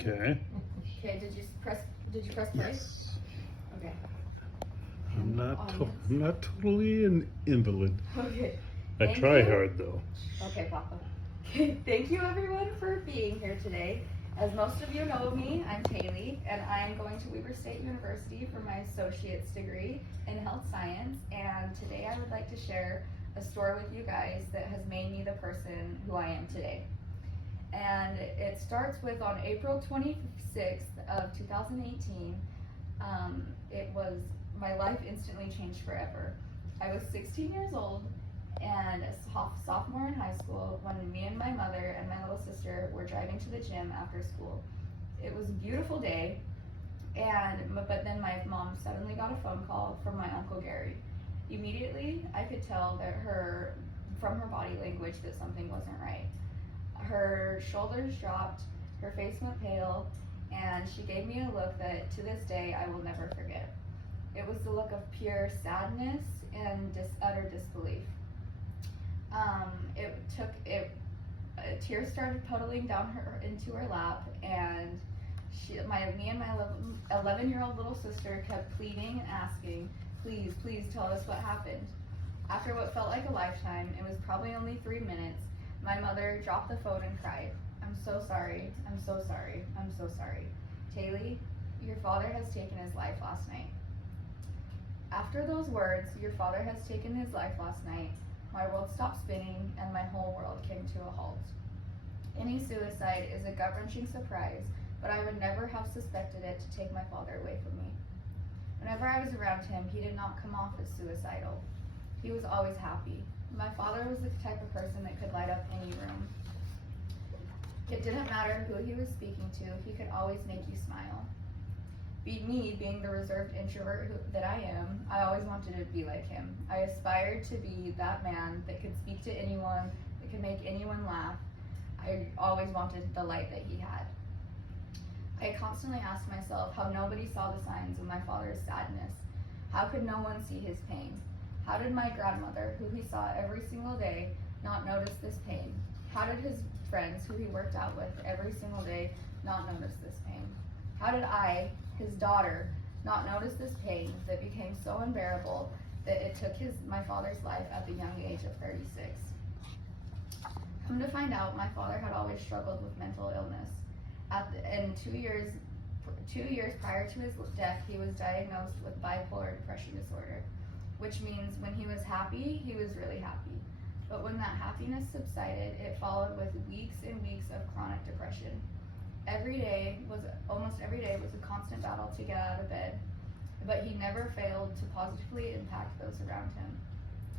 Okay. Okay, did you press play? Yes. Okay. I'm Audience. not totally an invalid. Okay. I Thank try you. hard though. Okay, Papa. Thank you everyone for being here today. As most of you know me, I'm Kaylee, and I'm going to Weber State University for my associate's degree in health science. And today I would like to share a story with you guys that has made me the person who I am today. And it starts with on April 26th of 2018. It was, my life instantly changed forever. I was 16 years old and a sophomore in high school when me and my mother and my little sister were driving to the gym after school. It was a beautiful day, but then my mom suddenly got a phone call from my Uncle Gary. Immediately, I could tell that from her body language, that something wasn't right. Her shoulders dropped, her face went pale, and she gave me a look that to this day I will never forget. It was the look of pure sadness and utter disbelief. Tears started puddling down into her lap, and me and my 11-year-old little sister kept pleading and asking, please, please tell us what happened. After what felt like a lifetime, it was probably only 3 minutes, my mother dropped the phone and cried. I'm so sorry, I'm so sorry, I'm so sorry. Taylor, your father has taken his life last night. After those words, your father has taken his life last night, my world stopped spinning and my whole world came to a halt. Any suicide is a gut-wrenching surprise, but I would never have suspected it to take my father away from me. Whenever I was around him, he did not come off as suicidal. He was always happy. My father was the type of person that could light up any room. It didn't matter who he was speaking to, he could always make you smile. Me, being the reserved introvert that I am, I always wanted to be like him. I aspired to be that man that could speak to anyone, that could make anyone laugh. I always wanted the light that he had. I constantly asked myself how nobody saw the signs of my father's sadness. How could no one see his pain? How did my grandmother, who he saw every single day, not notice this pain? How did his friends, who he worked out with every single day, not notice this pain? How did I, his daughter, not notice this pain that became so unbearable that it took my father's life at the young age of 36? Come to find out, my father had always struggled with mental illness. And 2 years prior to his death, he was diagnosed with bipolar depression disorder, which means when he was happy, he was really happy. But when that happiness subsided, it followed with weeks and weeks of chronic depression. Almost every day was a constant battle to get out of bed, but he never failed to positively impact those around him.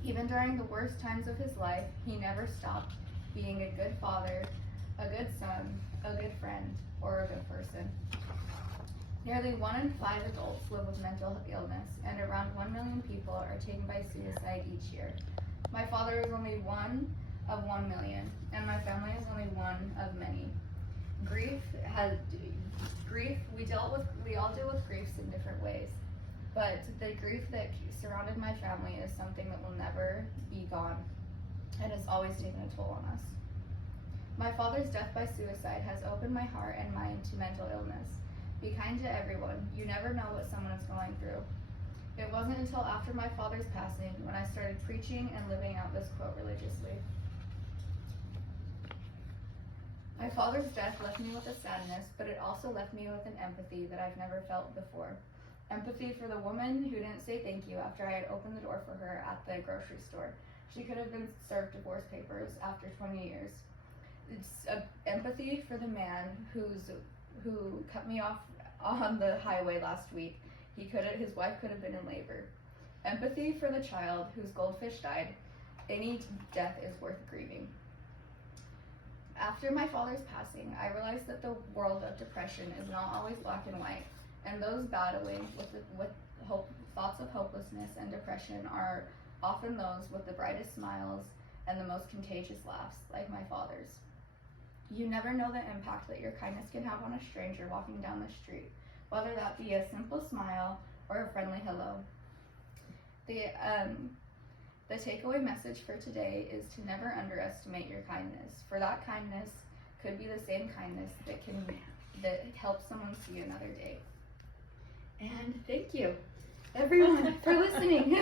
Even during the worst times of his life, he never stopped being a good father, a good son, a good friend, or a good person. Nearly 1 in 5 adults live with mental illness, and around 1 million people are taken by suicide each year. My father is only one of 1 million, and my family is only one of many. We all deal with griefs in different ways, but the grief that surrounded my family is something that will never be gone, and has always taken a toll on us. My father's death by suicide has opened my heart and mind to mental illness. Be kind to everyone. You never know what someone is going through. It wasn't until after my father's passing when I started preaching and living out this quote religiously. My father's death left me with a sadness, but it also left me with an empathy that I've never felt before. Empathy for the woman who didn't say thank you after I had opened the door for her at the grocery store. She could have been served divorce papers after 20 years. It's empathy for the man who cut me off on the highway last week. His wife could have been in labor. Empathy for the child whose goldfish died. Any death is worth grieving. After my father's passing, I realized that the world of depression is not always black and white, and those battling with thoughts of hopelessness and depression are often those with the brightest smiles and the most contagious laughs, like my father's. You never know the impact that your kindness can have on a stranger walking down the street, whether that be a simple smile or a friendly hello. The takeaway message for today is to never underestimate your kindness, for that kindness could be the same kindness that helps someone see another day. And thank you, everyone, for listening.